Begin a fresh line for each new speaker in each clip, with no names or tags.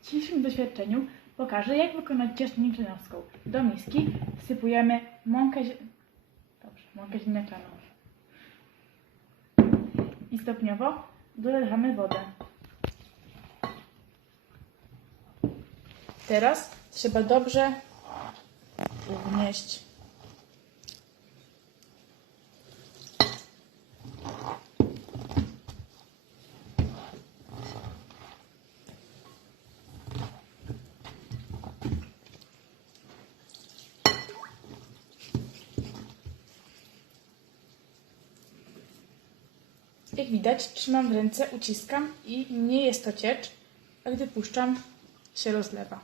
W dzisiejszym doświadczeniu pokażę, jak wykonać ciasto niczynowską. Do miski wsypujemy mąkę. Dobrze, mąkę ziemniaczaną. I stopniowo dolewamy wodę. Teraz trzeba dobrze ugnieść. Jak widać, trzymam w ręce, uciskam i nie jest to ciecz, a gdy puszczam, się rozlewa.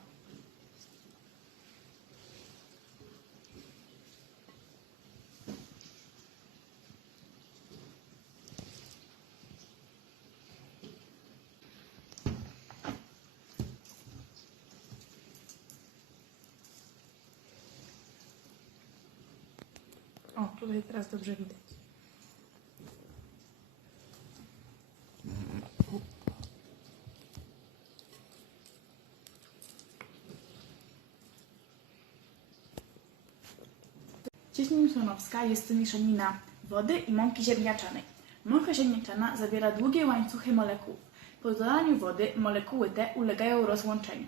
O, tutaj teraz dobrze widać. Cieśń muszonowska jest mieszanina wody i mąki ziemniaczanej. Mąka ziemniaczana zawiera długie łańcuchy molekuł. Po dodaniu wody molekuły te ulegają rozłączeniu.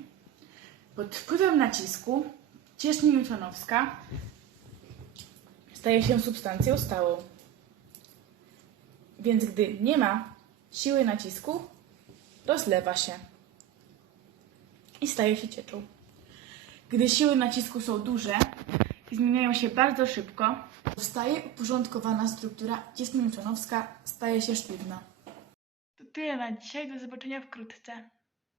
Pod wpływem nacisku cieśń newtonowska staje się substancją stałą. Więc gdy nie ma siły nacisku, rozlewa się i staje się cieczą. Gdy siły nacisku są duże zmieniają się bardzo szybko, powstaje uporządkowana struktura ciesno staje się sztywna. To tyle na dzisiaj, do zobaczenia wkrótce.